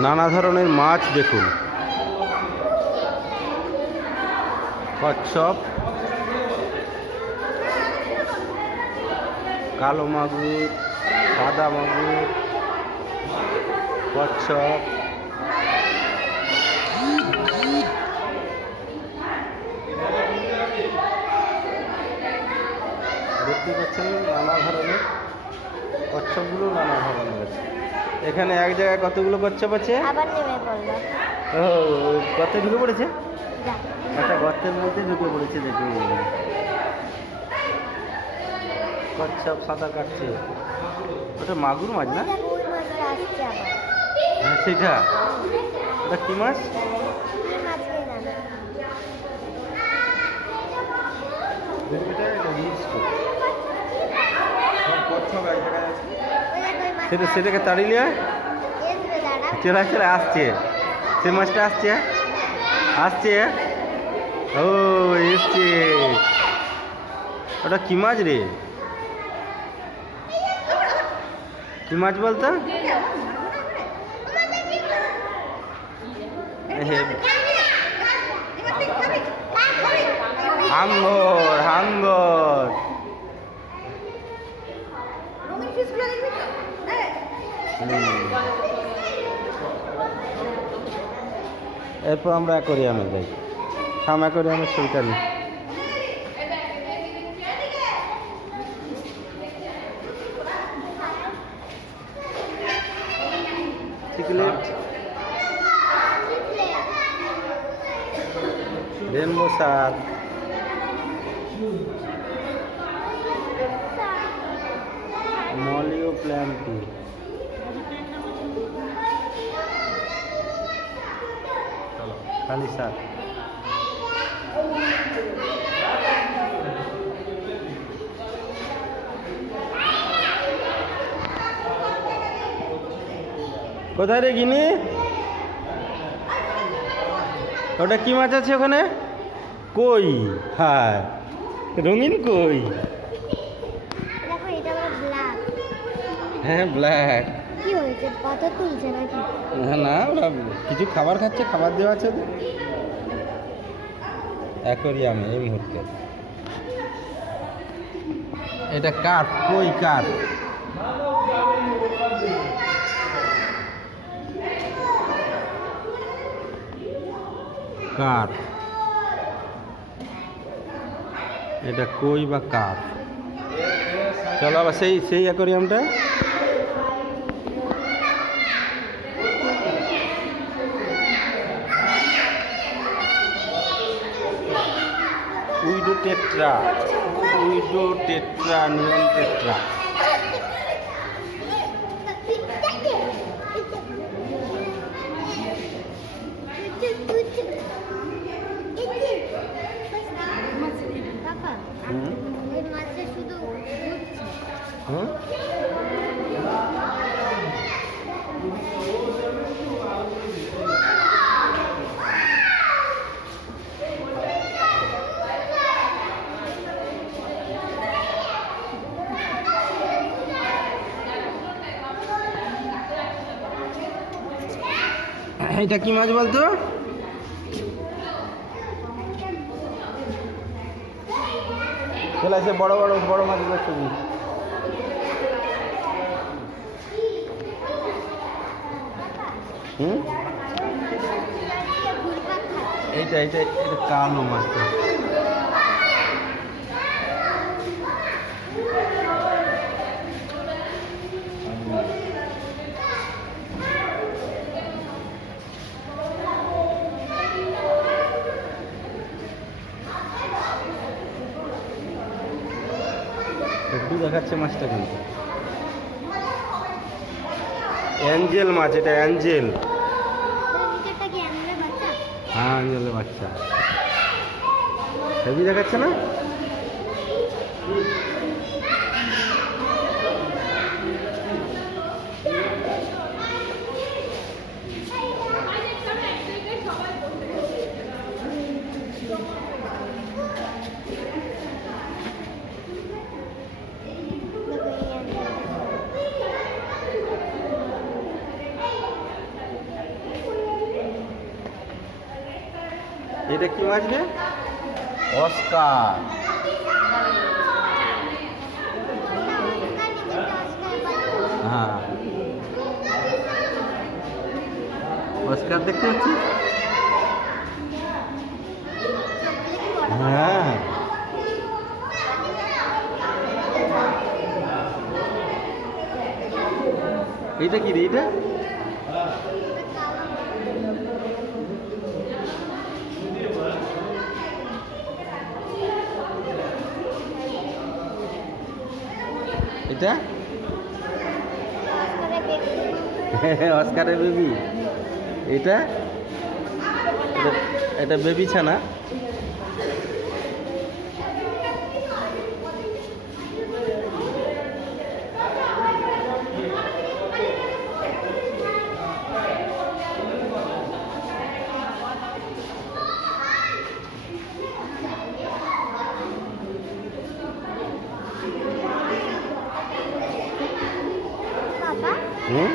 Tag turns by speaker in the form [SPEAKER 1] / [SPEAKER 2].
[SPEAKER 1] নানা ধরনের মাছ দেখুন। কচ্ছপ কালো মাগুর, সাদা মাগুর কচ্ছপ দেখতে পাচ্ছেন নানা ধরনের কচ্ছপগুলো নানা ধরনের। আছে এখানে এক জায়গায় কতগুলো কচ্ছপ আছে
[SPEAKER 2] আবার নেমে পড়ল।
[SPEAKER 1] ও গর্তে ঢুকে পড়েছে? একটা গর্তের মধ্যে ঢুকে পড়েছে দেখুন কচ্ছপ সাঁতার কাটছে। ওটা মাগুর মাছ না? হ্যাঁ সেটা। ওটা কি মাছ। সব কচ্ছপ এক জায়গায় আছে। সেটা সেটাকে তাড়িয়ে চলে চলে আসছে। সে মাছটা আসছে। আসছে। ও এসছে। ওটা কি মাছ রে? কি মাছ বলতো? হাঙ্গর হাঙ্গর হুম। এরপর আমরা করি অ্যাকোরিয়ামে যাই। থাম অ্যাকোরিয়ামের ছবিটা নিই রেনবো শাক মলিও প্ল্যান্টি কোথায় রে গিনি ওটা কি মাছ আছে ওখানে? কই? হ্যাঁ রঙিন কই? হ্যাঁ ব্ল্যাক
[SPEAKER 2] পাথর তুলছে নাকি?
[SPEAKER 1] না, ওরা কিছু খাবার খাচ্ছে, খাবার দেওয়া আছে ওদের। অ্যাকোরিয়ামে এই মুহূর্তে। এটা কাঠ, কই কাঠ? কাঠ। এটা কই বা কাঠ? চলো আবার সেই সেই অ্যাকোরিয়ামটা। Widow tetra. Widow tetra neon tetra
[SPEAKER 2] কাকা
[SPEAKER 1] হুম
[SPEAKER 2] ওই মাছটা শুধু ঘুরছে
[SPEAKER 1] হুম এটা কি মাছ বলতো? চলে আসে বড় বড় বড় মাছগুলো ছবি হুম? এইটা এইটা এটা কালো মাছটা। একটু দেখাচ্ছে মাছটা কিন্তু। অ্যাঞ্জেল মাছ এটা অ্যাঞ্জেল। হ্যাঁ অ্যাঞ্জেলের বাচ্চা। হেভি দেখাচ্ছে না? এটা কি মাছ রে অস্কার হ্যাঁ অস্কার দেখতে পাচ্ছিস হ্যাঁ এইটা কি রে এটা এটা? অস্কারের বেবি এটা? এটা- বেবি ছানা? হুম